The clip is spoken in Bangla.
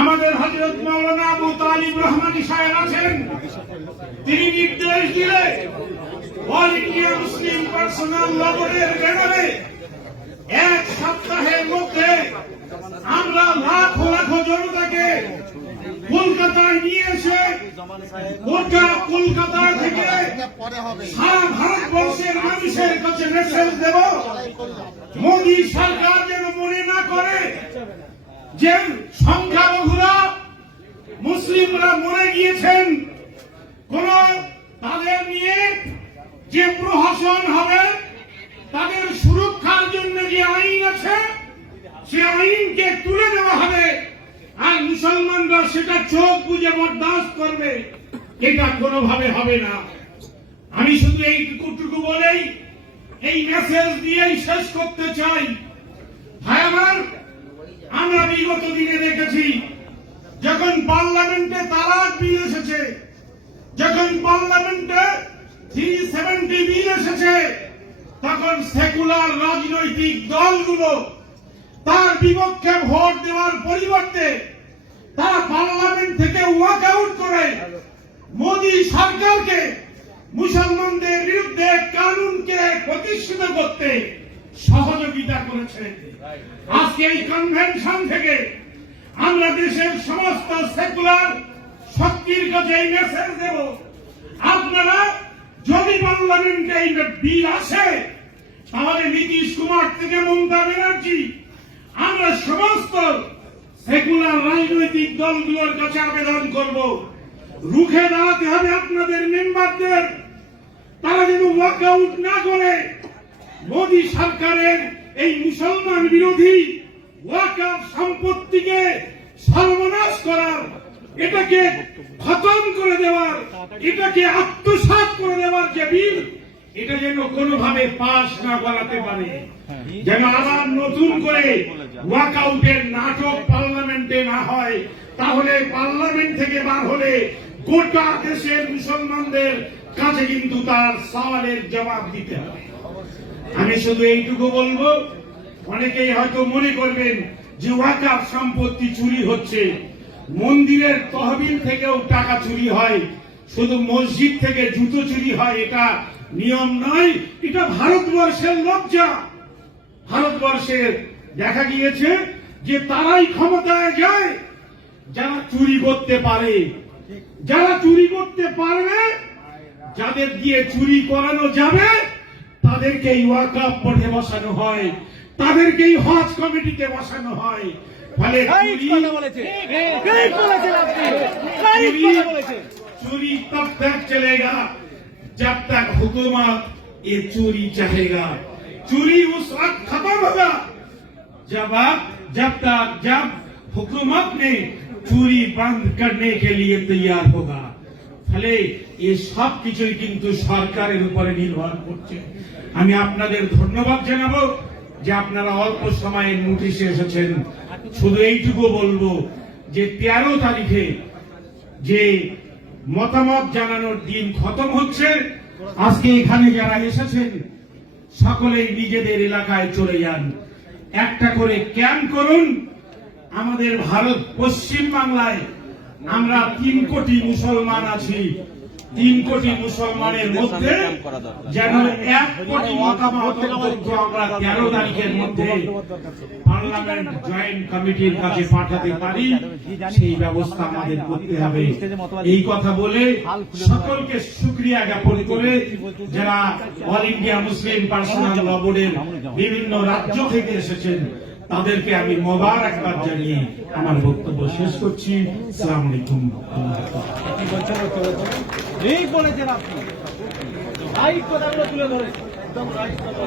আমাদের হযরত মাওলানা আবু তালিব রহমানী সাহেব আছেন, তিনি নির্দেশ দিলে অল ইন্ডিয়া মুসলিম পার্সোনাল ল বোর্ডের ব্যানারে এক সপ্তাহের মধ্যে আমরা লাখ লাখ জনতাকে কলকাতায় নিয়ে এসে গোটা কলকাতা থেকে সারা ভারতবর্ষের মানুষের কাছে মেসেজ দেব, মোদী সরকার যেন মনে না করে যে সংখ্যালঘুরা মুসলিমরা মরে গিয়েছেন, কোন তাদের নিয়ে যে প্রহসন হবে, তাদের সুরক্ষার জন্য যে আইন আছে সে আইনকে তুলে দেওয়া হবে, আর মুসলমানরা সেটা চোখ বুঝে বরদাস্ত করবে, এটা কোনোভাবে হবে না। আমি শুধু এইটুকু বলেই এই মেসেজ দিয়েই শেষ করতে চাই। ভাই আমার, আমরা বিগত দিনে দেখেছি যখন পার্লামেন্টে তালাক বিল এসেছে, যখন পার্লামেন্টে 370 বিল এসেছে, তখন সেকুলার রাজনৈতিক দলগুলো তার বিপক্ষে ভোট দেওয়ার পরিবর্তে তারা পার্লামেন্ট থেকে ওয়াক আউট করে মোদী সরকারকে মুসলমানদের বিরুদ্ধে কানুনকে প্রতিষ্ঠিত করতে সহযোগিতা করেছে। আজকে এই কনভেনশন থেকে আমরা দেশের সমস্ত সেকুলার শক্তির কাছে এই মেসেজ দেব, আপনারা যদি পার্লামেন্টে এই বিল আসে, তাহলে নীতিশ কুমার থেকে মমতা ব্যানার্জি, আমরা সমস্ত সেকুলার রাজনৈতিক দলগুলোর কাছে আবেদন করব, রুখে দাঁড়াতে হবে আপনাদের মেম্বারদের, তারা যেন ওয়াক আউট না করে মোদী সরকারের এই মুসলমান বিরোধী ওয়াকফ সম্পত্তিকে সর্বনাশ করার, এটাকে খতম করে দেওয়ার, এটাকে আত্মসাৎ করে দেওয়ার যে বিল, এটা যেন কোনোভাবে পাস না করাতে পারে, যেন আবার নতুন করে ওয়াকআউটের নাটক পার্লামেন্টে না হয়। তাহলে পার্লামেন্ট থেকে বার হলে গোটা দেশের মুসলমানদের কাছে কিন্তু তার সওয়ালের জবাব দিতে হবে। আমি শুধু এইটুকু বলবো, অনেকেই হয়তো মনে করবেন যে ওয়াকফ সম্পত্তি চুরি হচ্ছে, মন্দিরের তহবিল থেকেও টাকা চুরি হয়, শুধু মসজিদ থেকে জুতো চুরি হয়, এটা নিয়ম নয়, এটা ভারতবর্ষের লজ্জা। ভারতবর্ষের দেখা গিয়েছে যে তারাই ক্ষমতায় যায় যারা চুরি করতে পারে, যারা চুরি করতে পারবে, যাদের দিয়ে চুরি করানো যাবে তাদেরকেই ওয়াকফ বোর্ডে বসানো হয়, তাদেরকেই হজ কমিটিতে বসানো হয়। ফলে चोरी तब तक चलेगा जब तक हुकूमत ये चोरी चाहेगा। चोरी उस वक्त खत्म होगा जब हुकूमत ने चोरी बंद करने के लिए तैयार होगा। ফলে এই সব কিছুই কিন্তু সরকারের উপরে নির্ভর করছে। আমি আপনাদের ধন্যবাদ জানাবো যে আপনারা অল্প সময়ের নোটিশে এসেছেন। শুধু এইটুকু বলবো যে 13 তারিখে যে মতামত জানানোর দিন খতম হচ্ছে, আজকে এখানে যারা এসেছেন সকলেই নিজেদের এলাকায় চলে যান, একটা করে ক্যাম্প করুন। আমাদের ভারত পশ্চিম বাংলায় আমরা 3 কোটি মুসলমান আছি, 3 কোটি মুসলমানের মধ্যে যেন 1 কোটি মতামত আমরা 13 তারিখের মধ্যে পার্লামেন্ট জয়েন্ট কমিটির কাছে পাঠাতে পারি, সেই ব্যবস্থা আমাদের করতে হবে। এই কথা বলে সকলকে শুকরিয়া জ্ঞাপন করে যারা অল ইন্ডিয়া মুসলিম পার্সোনাল ল বোর্ডের বিভিন্ন রাজ্য থেকে এসেছেন তাদেরকে আমি মোবারকবাদ জানিয়ে আমার বক্তব্য শেষ করছি। আসসালামু আলাইকুম। ঠিক বলেছেন আপনি, রাইট কথাগুলো তুলে ধরে একদম রাইট কথা।